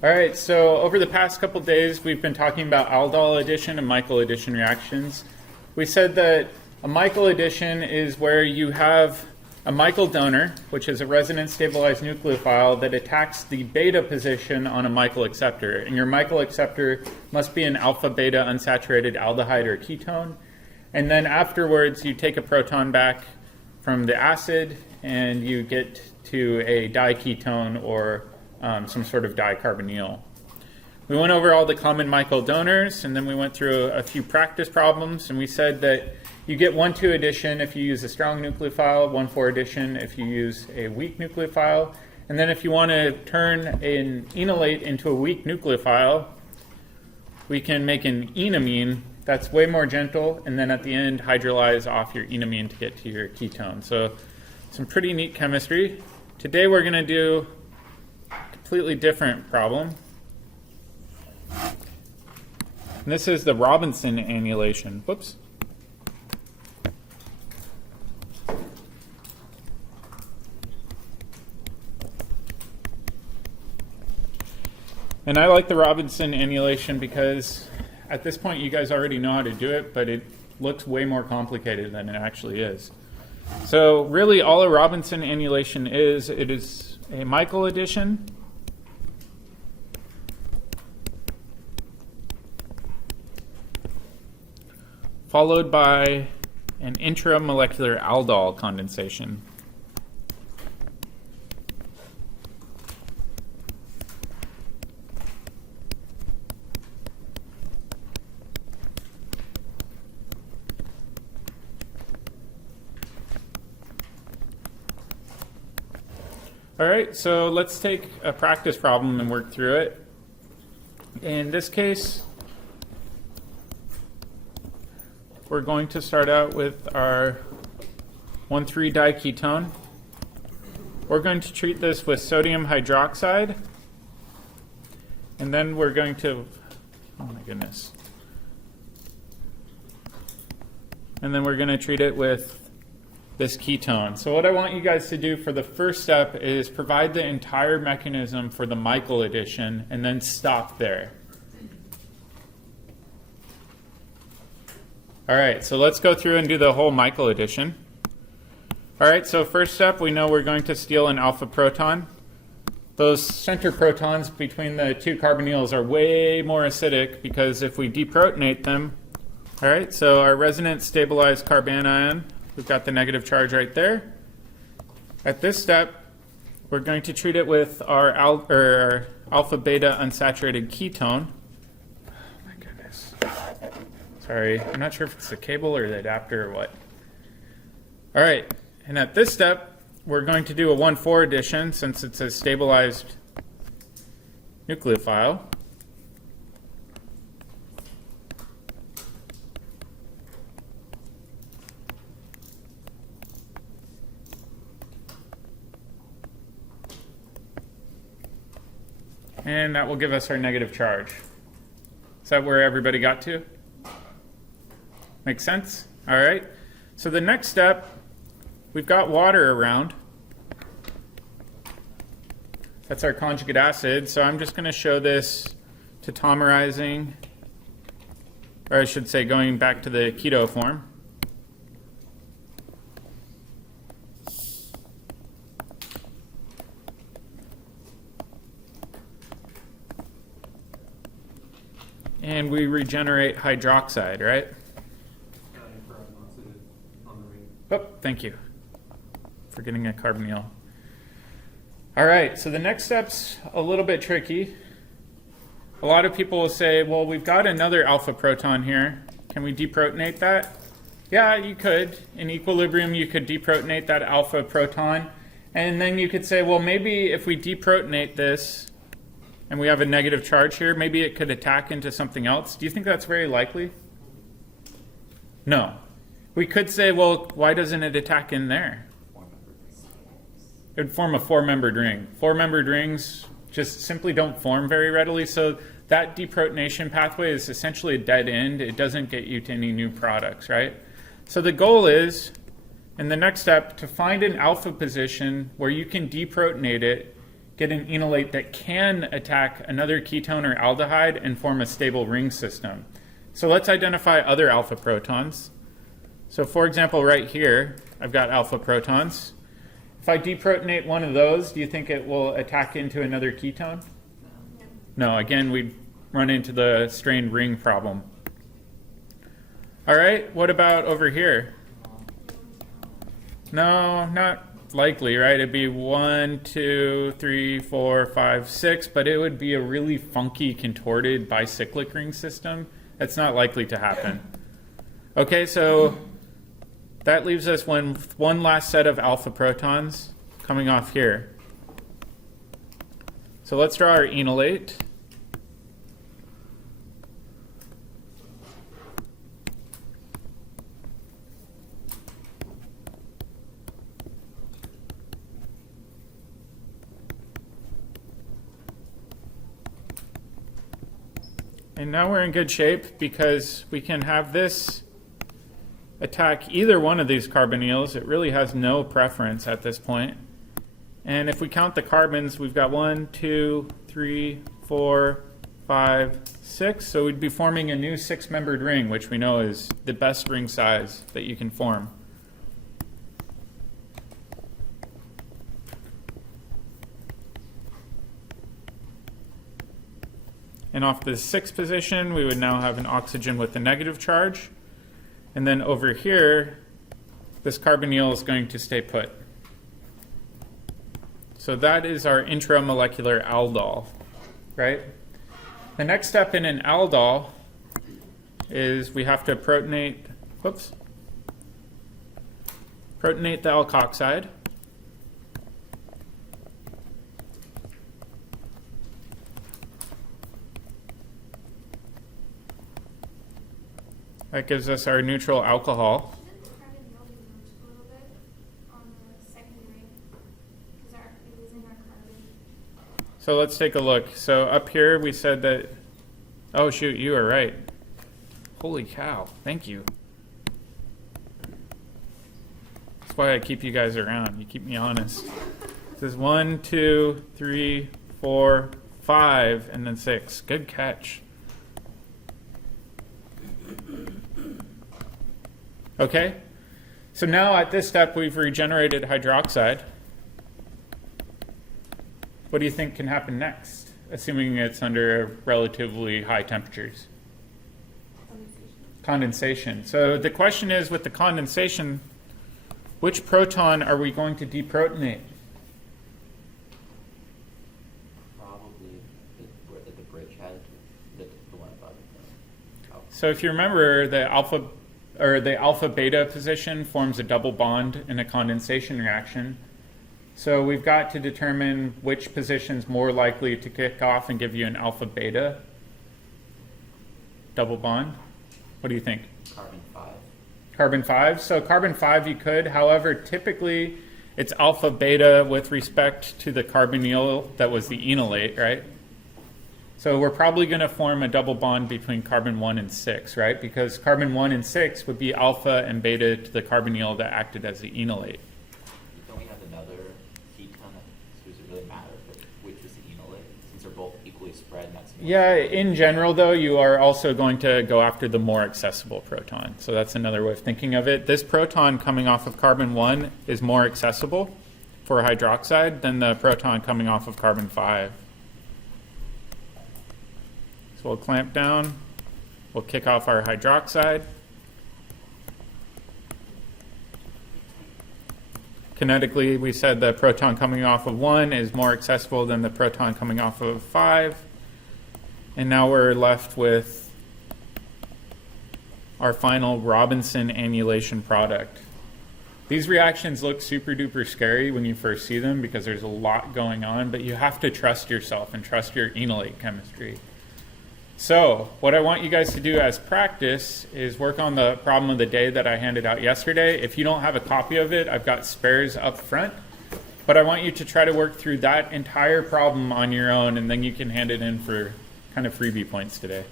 All right, so over the past couple days, we've been talking about aldol addition and Michael addition reactions. We said that a Michael addition is where you have a Michael donor, which is a resonance stabilized nucleophile that attacks the beta position on a Michael acceptor. And your Michael acceptor must be an alpha beta unsaturated aldehyde or ketone. And then afterwards, you take a proton back from the acid and you get to a diketone or some sort of dicarbonyl. We went over all the common Michael donors, and then we went through a few practice problems, and we said that you get 1,2 addition if you use a strong nucleophile, 1,4 addition if you use a weak nucleophile, and then if you want to turn an enolate into a weak nucleophile, we can make an enamine that's way more gentle, and then at the end hydrolyze off your enamine to get to your ketone. So some pretty neat chemistry. Today we're going to do completely different problem. And this is the Robinson annulation. Whoops. And I like the Robinson annulation because at this point you guys already know how to do it, but it looks way more complicated than it actually is. So really all a Robinson annulation is, it is a Michael addition followed by an intramolecular aldol condensation. All right, so let's take a practice problem and work through it. In this case, we're going to start out with our 1,3-diketone. We're going to treat this with sodium hydroxide, and then we're going to, oh my goodness, and then we're going to treat it with this ketone. So what I want you guys to do for the first step is provide the entire mechanism for the Michael addition and then stop there. All right, so let's go through and do the whole Michael addition. All right, so first step, we know we're going to steal an alpha proton. Those center protons between the two carbonyls are way more acidic because if we deprotonate them, all right, so our resonance stabilized carbanion, we've got the negative charge right there. At this step, we're going to treat it with our alpha beta unsaturated ketone. Sorry, I'm not sure if it's the cable or the adapter or what. All right, and at this step, we're going to do a 1,4 addition since it's a stabilized nucleophile. And that will give us our negative charge. Is that where everybody got to? Make sense? All right. So the next step, we've got water around. That's our conjugate acid. So I'm just going to show this tautomerizing, or I should say going back to the keto form. And we regenerate hydroxide, right? Oh, thank you for getting a carbonyl. All right, so the next step's a little bit tricky. A lot of people will say, well, we've got another alpha proton here. Can we deprotonate that? Yeah, you could. In equilibrium, you could deprotonate that alpha proton. And then you could say, well, maybe if we deprotonate this and we have a negative charge here, maybe it could attack into something else. Do you think that's very likely? No. We could say, well, why doesn't it attack in there? It would form a 4-membered ring. 4-membered rings just simply don't form very readily, so that deprotonation pathway is essentially a dead end. It doesn't get you to any new products, right? So the goal is, in the next step, to find an alpha position where you can deprotonate it get an enolate that can attack another ketone or aldehyde and form a stable ring system. So let's identify other alpha protons. So for example, right here, I've got alpha protons. If I deprotonate one of those, do you think it will attack into another ketone? No, again, we'd run into the strained ring problem. All right, what about over here? No, not likely, right? It'd be 1, 2, 3, 4, 5, 6, but it would be a really funky, contorted bicyclic ring system. That's not likely to happen. Okay, so that leaves us one last set of alpha protons coming off here. So let's draw our enolate. And now we're in good shape because we can have this attack either one of these carbonyls. It really has no preference at this point. And if we count the carbons, we've got 1, 2, 3, 4, 5, 6. So we'd be forming a new 6-membered ring, which we know is the best ring size that you can form. And off the 6th position, we would now have an oxygen with a negative charge. And then over here, this carbonyl is going to stay put. So that is our intramolecular aldol, right? The next step in an aldol is we have to protonate the alkoxide. That gives us our neutral alcohol. Shouldn't the carbon yield be moved a little bit on the second ring? Because it was in our carbon. So let's take a look. So up here we said that, oh shoot, you are right. Holy cow, thank you. That's why I keep you guys around. You keep me honest. This is 1, 2, 3, 4, 5, and then 6. Good catch. Okay, so now at this step we've regenerated hydroxide. What do you think can happen next, assuming it's under relatively high temperatures? Condensation. So the question is, with the condensation, which proton are we going to deprotonate? Probably the bridge had the one above it. Oh. So if you remember, the alpha beta position forms a double bond in a condensation reaction. So we've got to determine which position is more likely to kick off and give you an alpha beta double bond. What do you think? Carbon 5. Carbon 5. So carbon 5 you could. However, typically it's alpha beta with respect to the carbonyl that was the enolate, right? So we're probably going to form a double bond between carbon 1 and 6, right? Because carbon 1 and 6 would be alpha and beta to the carbonyl that acted as the enolate. Don't we have another ketone? So does it really matter which is the enolate, since they're both equally spread? And that's Yeah, in general, though, you are also going to go after the more accessible proton. So that's another way of thinking of it. This proton coming off of carbon 1 is more accessible for hydroxide than the proton coming off of carbon 5. So we'll clamp down, we'll kick off our hydroxide. Kinetically, we said the proton coming off of 1 is more accessible than the proton coming off of 5. And now we're left with our final Robinson annulation product. These reactions look super duper scary when you first see them because there's a lot going on, but you have to trust yourself and trust your enolate chemistry. So what I want you guys to do as practice is work on the problem of the day that I handed out yesterday. If you don't have a copy of it, I've got spares up front. But I want you to try to work through that entire problem on your own, and then you can hand it in for kind of freebie points today.